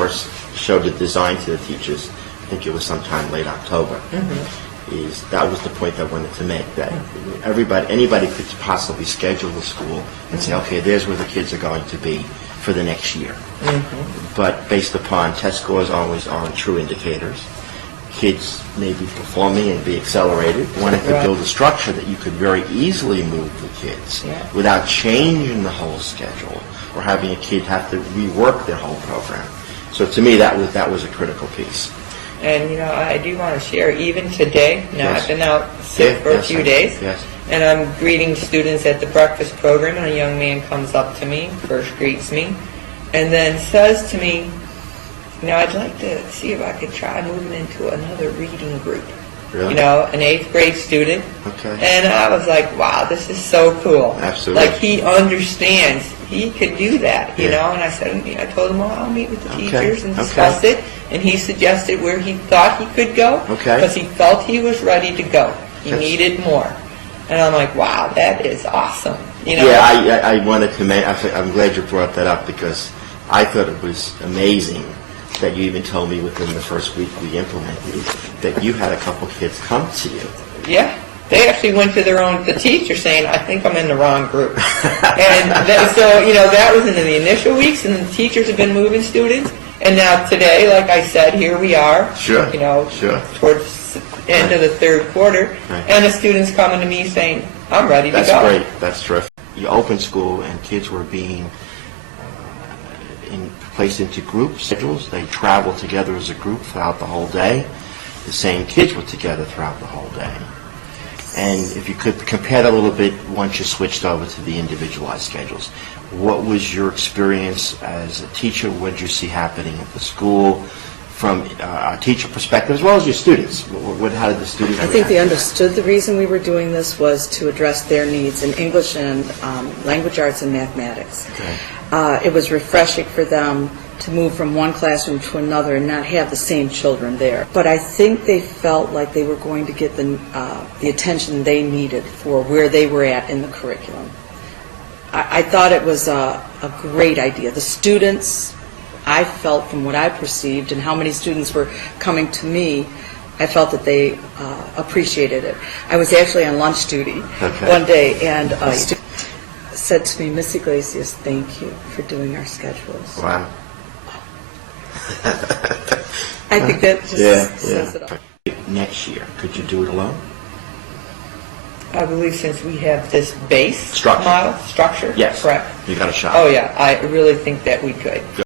first showed the design to the teachers, I think it was sometime late October, is that was the point I wanted to make, that anybody could possibly schedule the school and say, okay, there's where the kids are going to be for the next year. But based upon test scores always on true indicators, kids may be performing and be accelerated. Wanted to build a structure that you could very easily move the kids without changing the whole schedule or having a kid have to rework their whole program. So to me, that was a critical piece. And, you know, I do want to share, even today, now I've been out sick for a few days, and I'm greeting students at the breakfast program, and a young man comes up to me, first greets me, and then says to me, you know, I'd like to see if I could try moving into another reading group. Really? You know, an 8th grade student. Okay. And I was like, wow, this is so cool. Absolutely. Like, he understands. He could do that, you know. And I told him, well, I'll meet with the teachers and discuss it. And he suggested where he thought he could go. Because he felt he was ready to go. He needed more. And I'm like, wow, that is awesome. You know? Yeah, I wanted to make, I'm glad you brought that up, because I thought it was amazing that you even told me within the first week we implemented it, that you had a couple kids come to you. Yeah. They actually went to the teacher saying, I think I'm in the wrong group. And so, you know, that was in the initial weeks, and the teachers have been moving students. And now today, like I said, here we are, you know, towards the end of the third quarter, and the students coming to me saying, I'm ready to go. That's great. That's terrific. You opened school, and kids were being placed into group schedules. They traveled together as a group throughout the whole day. The same kids were together throughout the whole day. And if you could compare that a little bit once you switched over to the individualized schedules, what was your experience as a teacher? What did you see happening at the school from a teacher perspective, as well as your students? How did the students react? I think they understood the reason we were doing this was to address their needs in English and language arts and mathematics. It was refreshing for them to move from one classroom to another and not have the same children there. But I think they felt like they were going to get the attention they needed for where they were at in the curriculum. I thought it was a great idea. The students, I felt from what I perceived and how many students were coming to me, I felt that they appreciated it. I was actually on lunch duty one day, and a student said to me, Miss Iglesias, thank you for doing our schedules. Wow. I think that just says it all. Next year, could you do it alone? I believe since we have this base structure. Model structure, Yes. correct. You got a shot. Oh yeah, I really think that we could. Good.